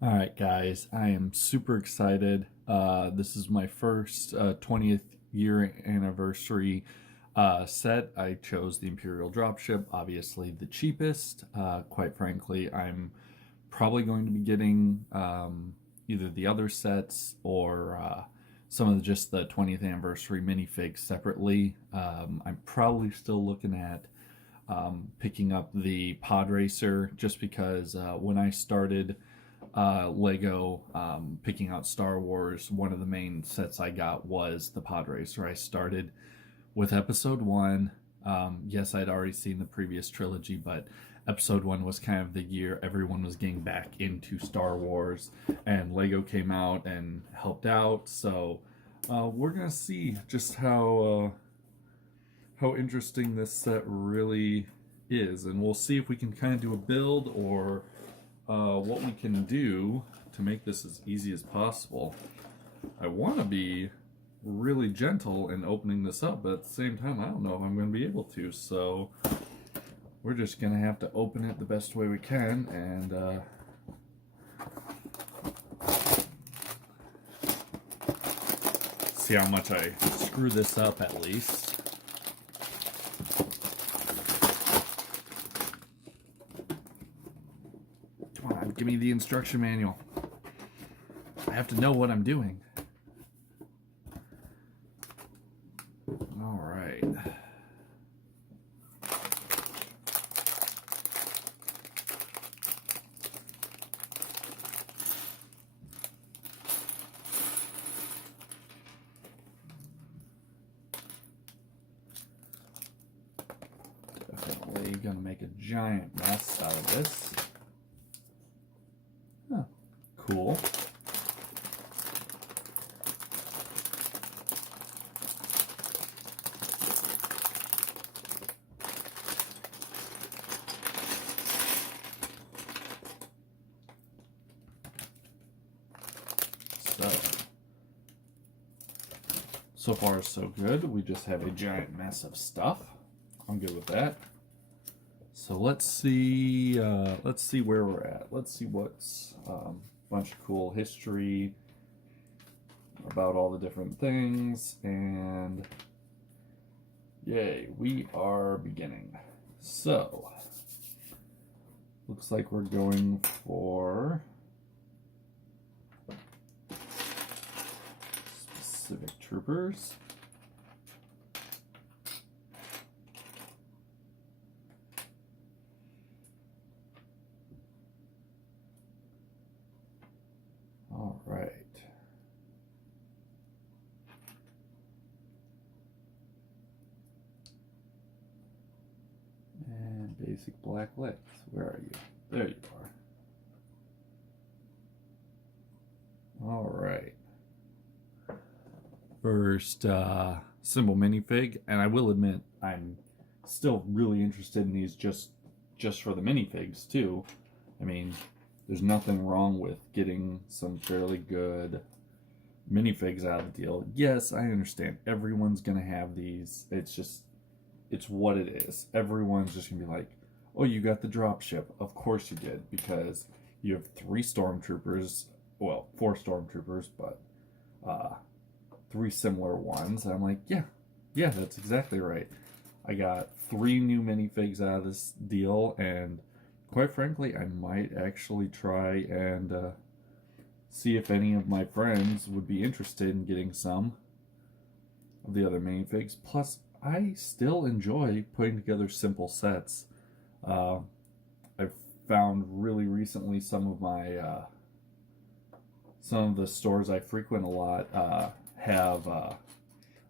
All right, guys, I am super excited. This is my first 20th year anniversary set. I chose the Imperial Dropship, obviously the cheapest. Quite frankly, I'm probably going to be getting either the other sets or some of just the 20th anniversary minifigs separately. I'm probably still looking at picking up the Pod Racer just because when I started Lego picking out Star Wars, one of the main sets I got was the Pod Racer. I started with Episode 1. Yes, I'd already seen the previous trilogy, but Episode 1 was kind of the year everyone was getting back into Star Wars, and Lego came out and helped out. So we're going to see just how interesting this set really is, and we'll see if we can kind of do a build or what we can do to make this as easy as possible. I want to be really gentle in opening this up, but at the same time, I don't know if I'm going to be able to, so we're just going to have to open it the best way we can and see how much I screw this up at least. Come on, give me the instruction manual. I have to know what I'm doing. All right. Definitely gonna make a giant mess out of this. Huh. Cool. So far so good. We just have a giant mess of stuff. I'm good with that. So let's see where we're at. Let's see what's a bunch of cool history about all the different things, and yay, we are beginning. So looks like we're going for specific troopers. All right. And basic black legs. Where are you? There you are. All right. First symbol minifig, and I will admit I'm still really interested in these just for the minifigs too. I mean, there's nothing wrong with getting some fairly good minifigs out of the deal. Yes, I understand everyone's gonna have these. It's what it is. Everyone's just gonna be like, oh, you got the dropship. Of course you did, because you have 3 stormtroopers, well, 4 stormtroopers, but 3 similar ones. And I'm like, yeah, that's exactly right. I got 3 new minifigs out of this deal, and quite frankly, I might actually try and see if any of my friends would be interested in getting some of the other minifigs. Plus, I still enjoy putting together simple sets. I've found really recently some of the stores I frequent a lot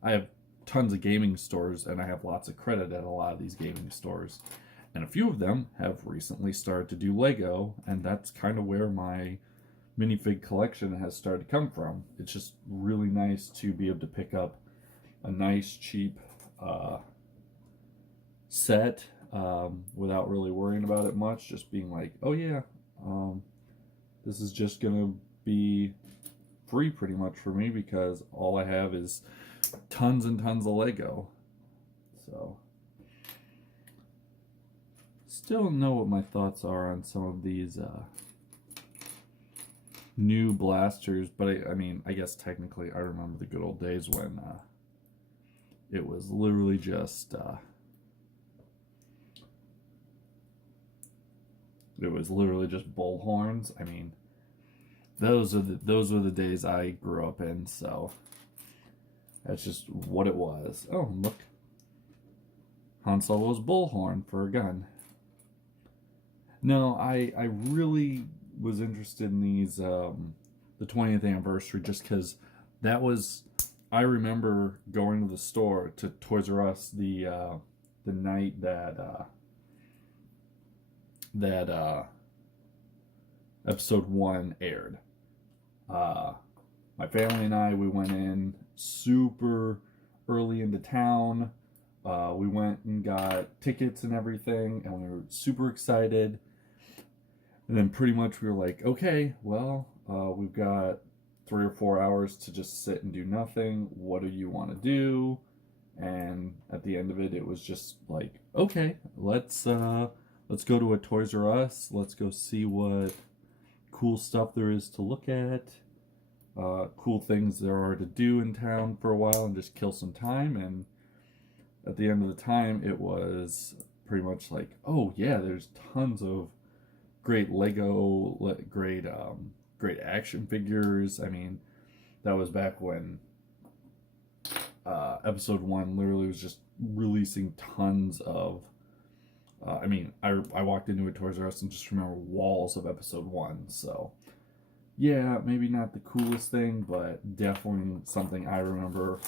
I have tons of gaming stores, and I have lots of credit at a lot of these gaming stores. And a few of them have recently started to do Lego, and that's kind of where my minifig collection has started to come from. It's just really nice to be able to pick up a nice, cheap set without really worrying about it much. Just being like, oh yeah, this is just gonna be free pretty much for me because all I have is tons and tons of Lego. So still don't know what my thoughts are on some of these new blasters, but I mean, I guess technically I remember the good old days when it was literally just bullhorns. I mean, those were the days I grew up in, so that's just what it was. Oh, look, Han Solo's bullhorn for a gun. No, I really was interested in these the 20th anniversary just because that was, I remember going to the store to Toys R Us the night that episode 1 aired. My family and I, we went in super early into town. We went and got tickets and everything, and we were super excited. And then pretty much we were like, okay, well, we've got 3 or 4 hours to just sit and do nothing. What do you want to do? And at the end of it, it was just like, okay, let's go to a Toys R Us. Let's go see what cool stuff there is to look at. Cool things there are to do in town for a while and just kill some time. And at the end of the time, it was pretty much like, oh yeah, there's tons of great Lego, great action figures. I mean, that was back when episode 1 literally was just releasing tons of. I mean, I walked into a Toys R Us and just remember walls of episode 1. So, yeah, maybe not the coolest thing, but definitely something I remember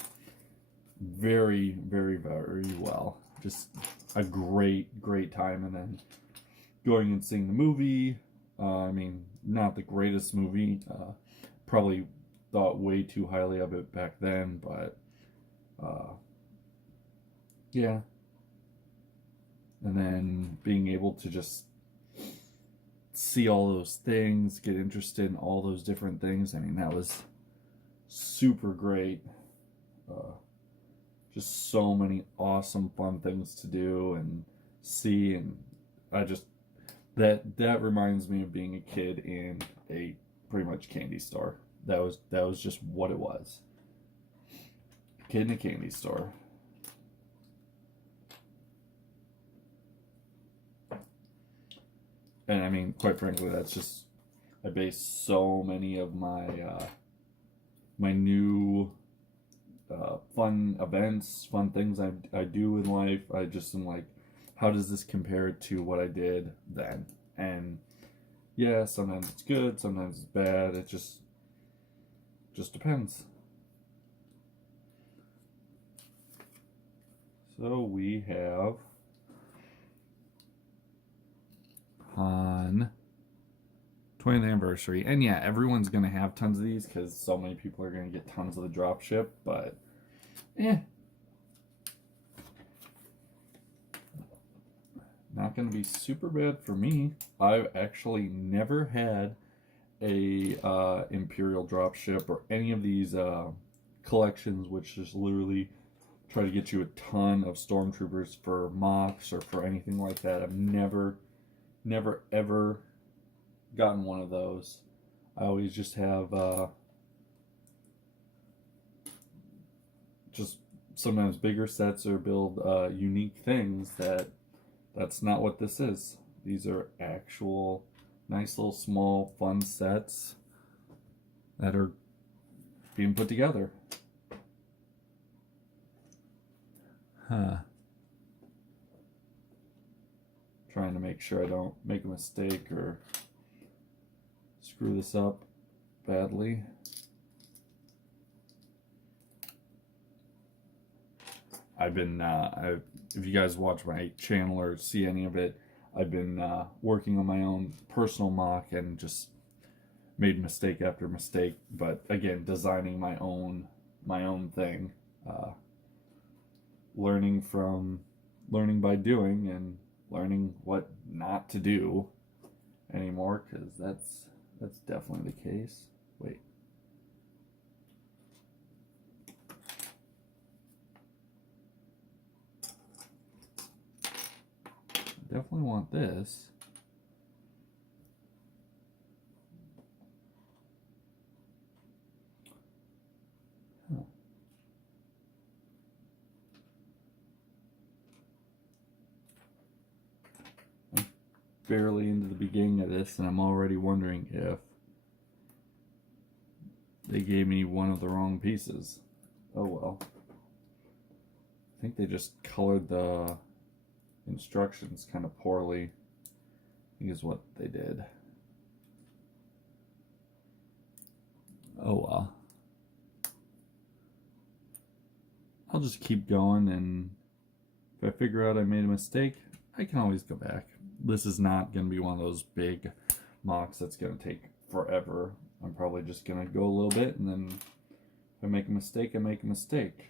very, very, very well. Just a great time, and then going and seeing the movie. I mean, not the greatest movie. Probably thought way too highly of it back then, but yeah. And then being able to just see all those things, get interested in all those different things. I mean, that was super great. Just so many awesome, fun things to do and see, and I just that reminds me of being a kid in a pretty much candy store. That was just what it was. Kid in a candy store. And I mean, quite frankly, that's just, I base so many of my my new fun events, fun things I do in life. I just am like, how does this compare to what I did then? And yeah, sometimes it's good, sometimes it's bad. It just depends. So we have on 20th anniversary, and yeah, everyone's gonna have tons of these because so many people are gonna get tons of the Dropship, but not gonna be super bad for me. I've actually never had a Imperial Dropship or any of these collections, which just literally try to get you a ton of stormtroopers for mocks or for anything like that. I've never ever gotten one of those. I always just have just sometimes bigger sets or build unique things. That's not what this is. These are actual nice little small fun sets that are being put together. Trying to make sure I don't make a mistake or screw this up badly. I've been, if you guys watch my channel or see any of it, I've been working on my own personal mock and just made mistake after mistake. But again, designing my own thing, learning by doing and learning what not to do anymore, because that's definitely the case. Wait. Definitely want this. barely into the beginning of this, and I'm already wondering if they gave me one of the wrong pieces. Oh well. I think they just colored the instructions kind of poorly, I think is what they did. Oh well. I'll just keep going, and if I figure out I made a mistake, I can always go back. This is not going to be one of those big mocks that's going to take forever. I'm probably just going to go a little bit, and then if I make a mistake, I make a mistake.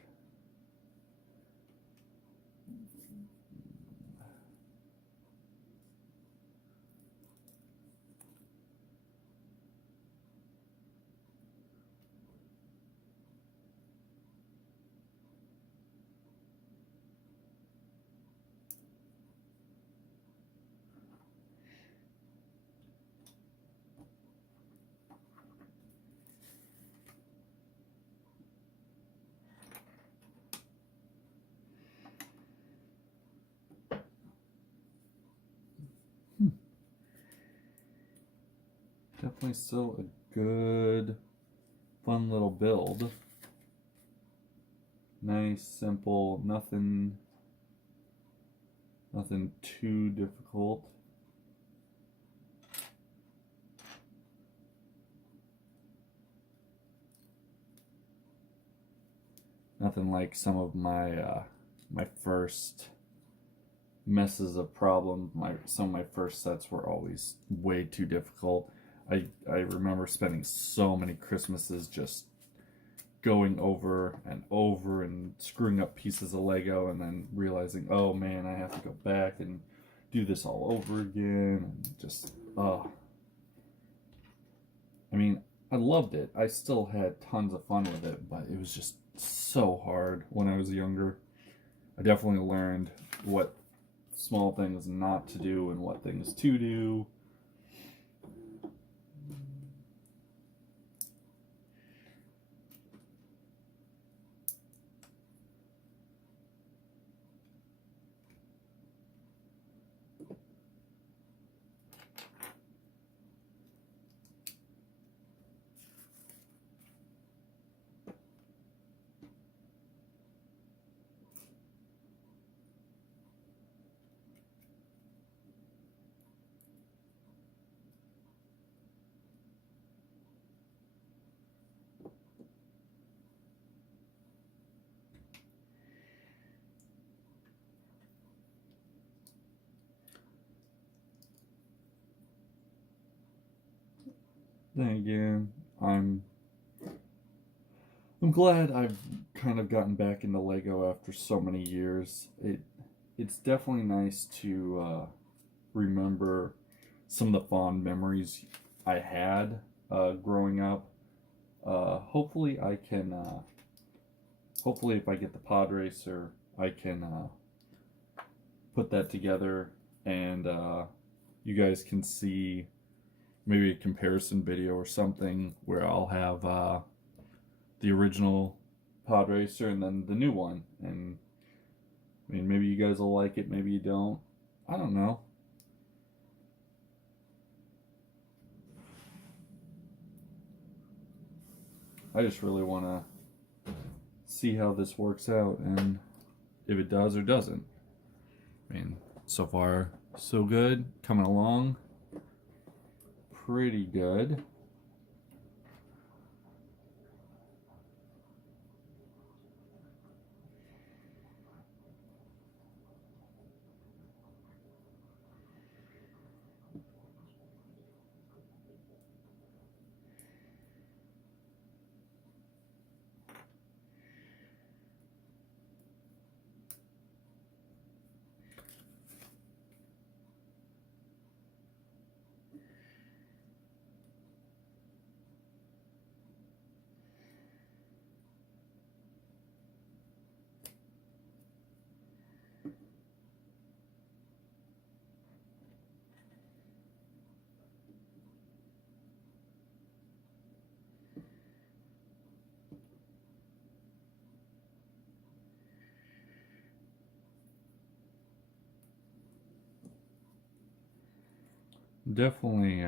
Definitely still a good, fun little build. Nice, simple, nothing too difficult. Nothing like some of my my first messes of problems. Some of my first sets were always way too difficult. I remember spending so many Christmases just going over and screwing up pieces of Lego, and then realizing, oh man, I have to go back and do this all over again, and just I mean, I loved it. I still had tons of fun with it, but it was just so hard when I was younger. I definitely learned what small things not to do and what things to do. Then again, I'm glad I've kind of gotten back into Lego after so many years. It's definitely nice to remember some of the fond memories I had growing up. Hopefully I can hopefully if I get the pod racer, I can put that together, and you guys can see maybe a comparison video or something where I'll have the original pod racer and then the new one. And I mean, maybe you guys will like it, maybe you don't. I don't know. I just really want to see how this works out, and if it does or doesn't. I mean, so far, so good. Coming along pretty good. definitely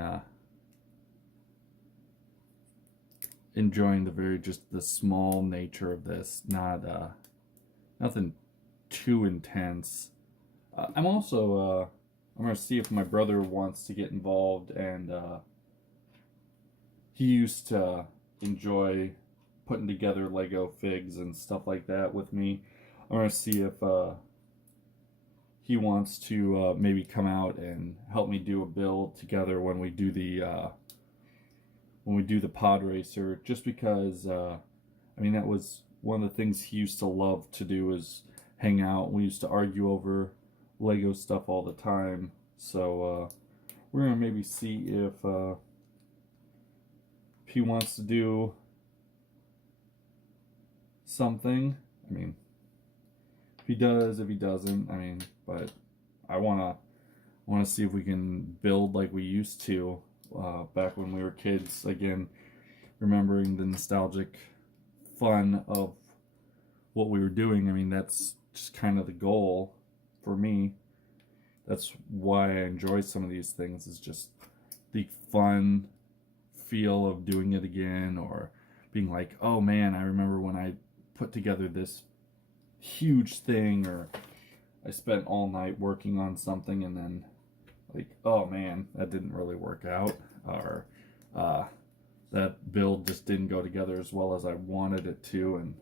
enjoying just the small nature of this. Not nothing too intense. I'm also I'm gonna see if my brother wants to get involved, and he used to enjoy putting together Lego figs and stuff like that with me. I'm gonna see if he wants to maybe come out and help me do a build together when we do the pod racer. Just because I mean, that was one of the things he used to love to do, is hang out. We used to argue over Lego stuff all the time. So we're gonna maybe see if he wants to do something. I mean, if he does, if he doesn't, I mean, but I wanna see if we can build like we used to back when we were kids. Again, remembering the nostalgic fun of what we were doing. I mean, that's just kind of the goal for me. That's why I enjoy some of these things, is just the fun feel of doing it again, or being like, oh man, I remember when I put together this huge thing, or I spent all night working on something, and then like, oh man, that didn't really work out, or that build just didn't go together as well as I wanted it to, and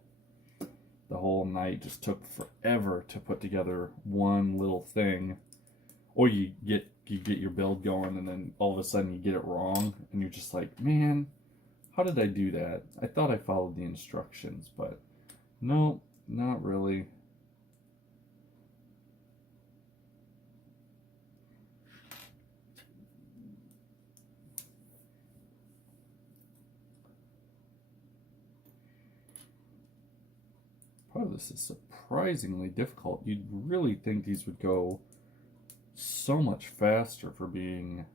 the whole night just took forever to put together one little thing. Or you get your build going, and then all of a sudden you get it wrong, and you're just like, man, how did I do that? I thought I followed the instructions, but no, not really. Part of this is surprisingly difficult. You'd really think these would go so much faster for being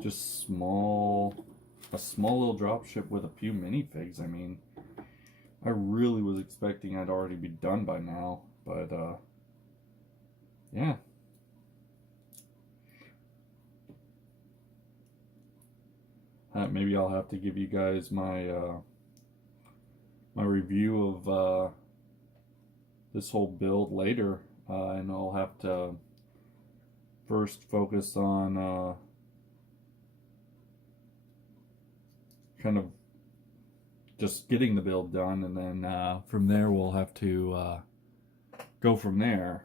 just a small little dropship with a few minifigs. I mean, I really was expecting I'd already be done by now, but yeah. Maybe I'll have to give you guys my my review of this whole build later, and I'll have to first focus on kind of just getting the build done, and then from there we'll have to go from there.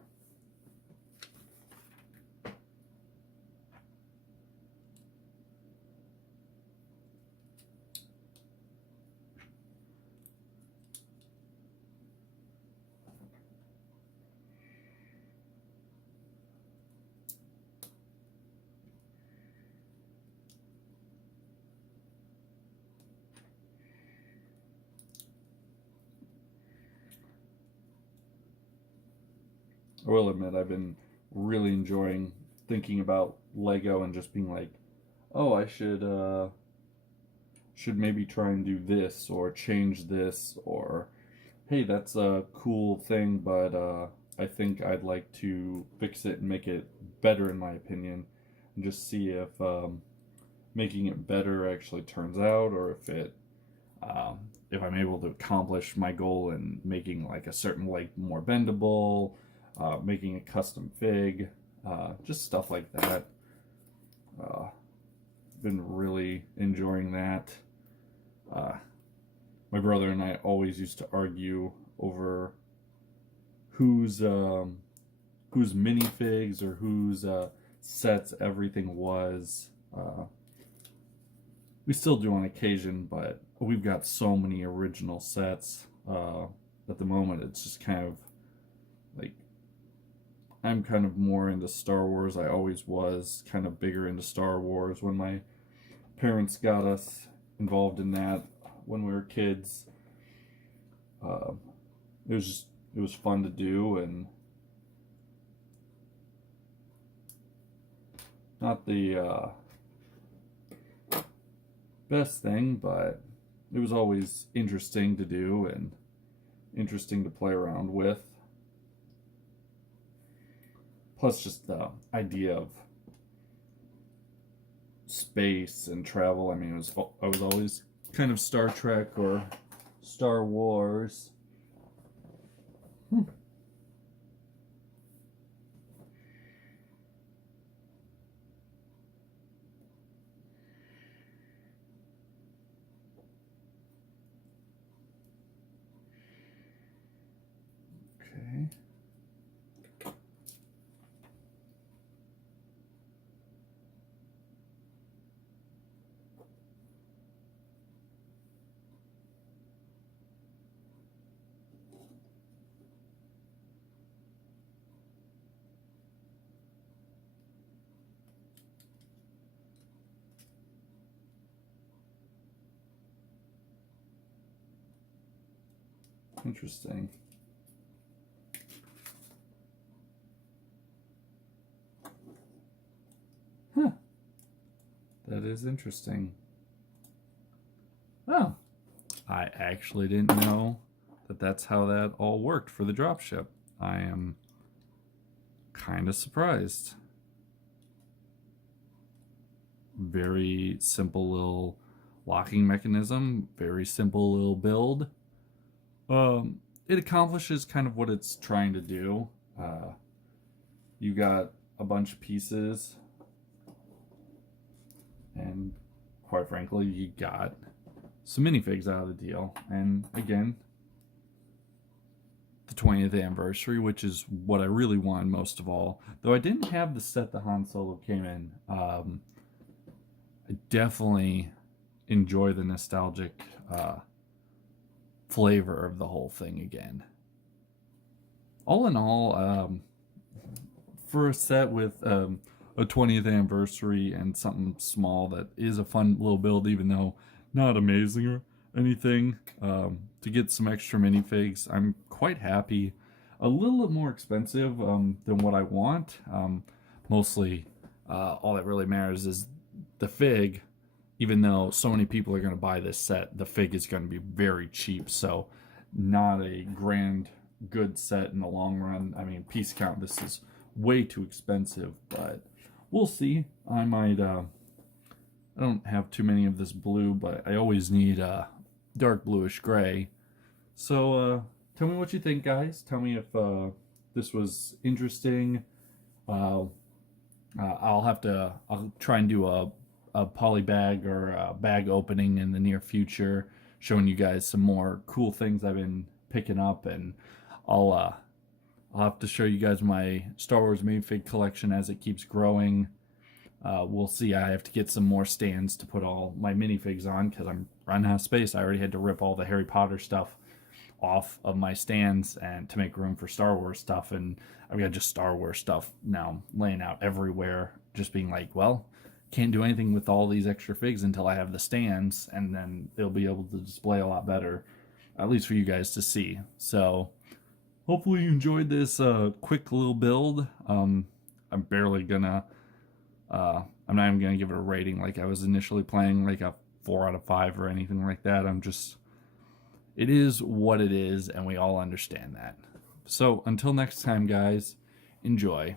I will admit, I've been really enjoying thinking about Lego and just being like, oh, I should maybe try and do this, or change this, or hey, that's a cool thing, but I think I'd like to fix it and make it better, in my opinion, and just see if making it better actually turns out, or if I'm able to accomplish my goal in making like a certain leg more bendable, making a custom fig, just stuff like that. Been really enjoying that. My brother and I always used to argue over whose minifigs or whose sets everything was. We still do on occasion, but we've got so many original sets at the moment. It's just kind of like, I'm kind of more into Star Wars. I always was kind of bigger into Star Wars when my parents got us involved in that when we were kids. It was fun to do, and not the best thing, but it was always interesting to do and interesting to play around with. Plus, just the idea of space and travel. I mean, I was always kind of Star Trek or Star Wars. Okay. Interesting. Huh. That is interesting. Oh, I actually didn't know that that's how that all worked for the dropship. I am kind of surprised. Very simple little locking mechanism, very simple little build. It accomplishes kind of what it's trying to do. You got a bunch of pieces, and quite frankly, you got some minifigs out of the deal. And again, the 20th anniversary, which is what I really wanted most of all. Though I didn't have the set that Han Solo came in. I definitely enjoy the nostalgic flavor of the whole thing again. All in all, for a set with a 20th anniversary and something small that is a fun little build, even though not amazing or anything, to get some extra minifigs, I'm quite happy. A little bit more expensive than what I want. Mostly, all that really matters is the fig. Even though so many people are going to buy this set, the fig is going to be very cheap. So, not a grand good set in the long run. I mean, piece count, this is way too expensive, but we'll see. I might, I don't have too many of this blue, but I always need dark bluish gray. So, tell me what you think, guys. Tell me if this was interesting. I'll try and do a poly bag or a bag opening in the near future, showing you guys some more cool things I've been picking up, and I'll have to show you guys my Star Wars minifig collection as it keeps growing. We'll see. I have to get some more stands to put all my minifigs on because I'm running out of space. I already had to rip all the Harry Potter stuff off of my stands and to make room for Star Wars stuff, and I've got just Star Wars stuff now laying out everywhere, just being like, well, can't do anything with all these extra figs until I have the stands, and then it'll be able to display a lot better, at least for you guys to see. So hopefully you enjoyed this quick little build. I'm barely gonna I'm not even gonna give it a rating like I was initially playing, like a 4 out of 5 or anything like that. It is what it is, and we all understand that. So until next time, guys, enjoy.